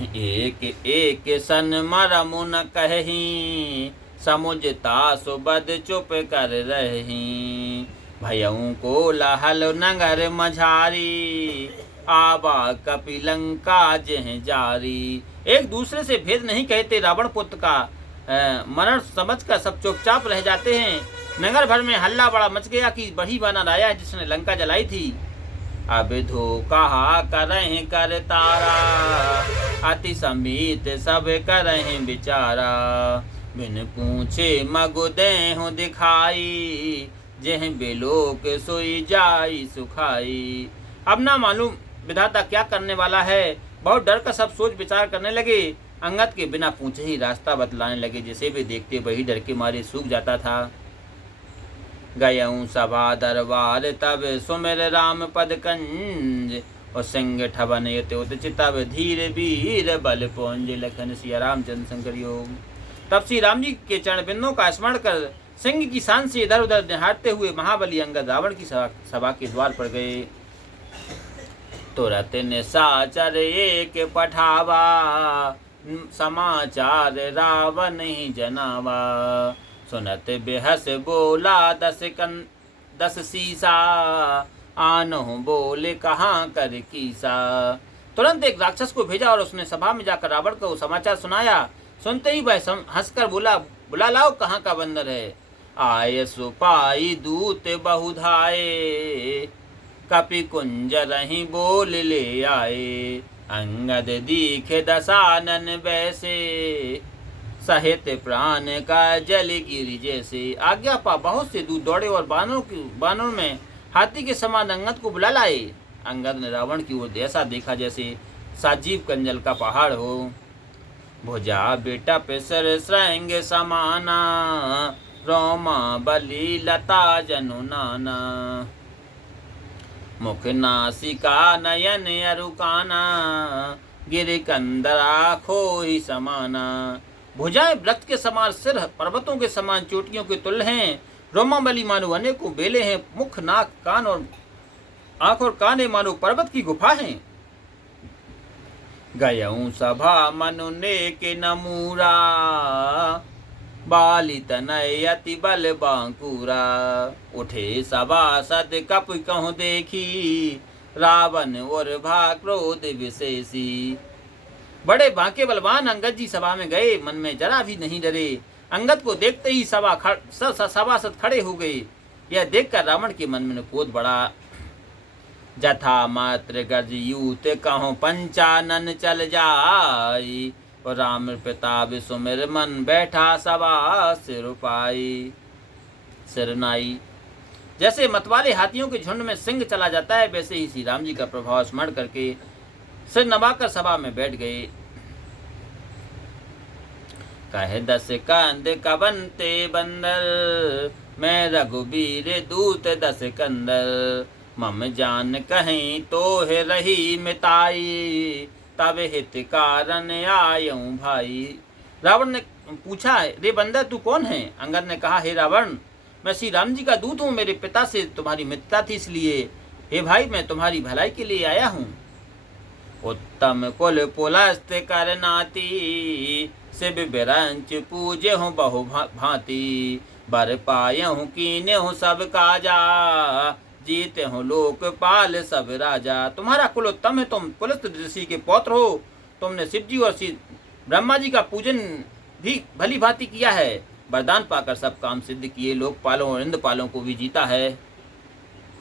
एक एक सन मरमु न कहीं, समुझता सुबद चुप कर रही। भयऊ को लहल नगर मझारी, आबा कपिलंका जह जारी। एक दूसरे से भेद नहीं कहते। रावण पुत्र का मरण समझकर सब चुपचाप रह जाते हैं। नगर भर में हल्ला बड़ा मच गया कि बड़ी वानर आया है जिसने लंका जलाई थी। अब धोखा करें कर तारा, अति समीत सब करें बिचारा। बिन पूछे मगु देहु दिखाई, जेह बिलोक सोई जाई सुखाई। अब ना मालूम विधाता क्या करने वाला है। बहुत डर कर सब सोच विचार करने लगे। अंगद के बिना पूछे ही रास्ता बतलाने लगे। जिसे भी देखते वही डर के मारे सूख जाता था। गयऊँ सभा दरबार तब सुमिर राम पद कंज, और सिंह ठवन यतोत तब धीर वीर बल पुंज। लखन सिया रामचंद्र शंकर योग। तब श्री राम जी के चरण बिंदों का स्मरण कर सिंह की शान से इधर उधर निहारते हुए महाबली अंगद रावण की सभा के द्वार पर गए। तुरत निशाचर एक पठावा, समाचार रावण ही जनावा। सुनत बेहस बोला दस सीसा, आनहु बोले कहाँ कर कीसा। तुरंत एक राक्षस को भेजा और उसने सभा में जाकर रावण को समाचार सुनाया। सुनते ही वह हंसकर बोला, बुला लाओ कहाँ का बंदर है। आय सुपाई दूत बहुधाए, कपि कुंज रही बोल ले आए। अंगद दीखे दसानन वैसे, सहित प्राण का जल गिरी जैसे। आज्ञा पा बहुत से दूत दौड़े और बानरों में हाथी के समान अंगद को बुला लाए। अंगद ने रावण की ओर ऐसा देखा जैसे साजीव कंजल का पहाड़ हो। भुजा बेटा पेसर श्रृंग समाना, रोमा बलि लता जनु नाना। मुख नासिका नयन अरुकाना, गिर कंदरा खोई समाना। भुजाएं वृक्ष के समान, सिर पर्वतों के समान चोटियों के तुल्य हैं। रोमावली मानो अनेकों बेले हैं। मुख नाक कान और आंख और कान मानो पर्वत की गुफा हैं। गयऊँ सभा मनु ने के नमूरा, बाली तनय अति बल बांकुरा। उठे सभासद कप कहूँ देखी, रावण और भा क्रोध विशेषी। बड़े बांके बलवान अंगद जी सभा में गए, मन में जरा भी नहीं डरे। अंगद को देखते ही सभासद खड़े हो गए। यह देखकर रावण के मन में क्रोध बढ़ा। जथा मात्र गज यूत कहूँ पंचानन चल जाई, और राम प्रताप सुमिर मन बैठा सभा सिरनाई। जैसे मतवाले हाथियों के झुंड में सिंह चला जाता है, वैसे ही श्री राम जी का प्रभाव स्मरण करके सिर नवाकर सभा में बैठ गए। कहे दस कंद कबंते बंदर, मैं रघुबीर दूत दस कंदर। मम जान कहीं तो है रही मिताई, तब हित कारण आयऊं भाई। रावण ने पूछा, रे बंदर तू कौन है। अंगद ने कहा, हे रावण, मैं श्री राम जी का दूत हूँ। मेरे पिता से तुम्हारी मित्रता थी, इसलिए हे भाई मैं तुम्हारी भलाई के लिए आया हूँ। उत्तम कुल पुलस्त कर नाती, शिव बिरंच पूजे हूँ बहु भांति। बर पाए हूँ कीने हूँ सब काजा, जीते हूँ लोकपाल सब राजा। तुम्हारा कुल उत्तम है, तुम पुलस्त ऋषि के पौत्र हो। तुमने शिव जी और श्री ब्रह्मा जी का पूजन भी भली भांति किया है। वरदान पाकर सब काम सिद्ध किए, लोकपालों और इंद्रपालों को भी जीता है।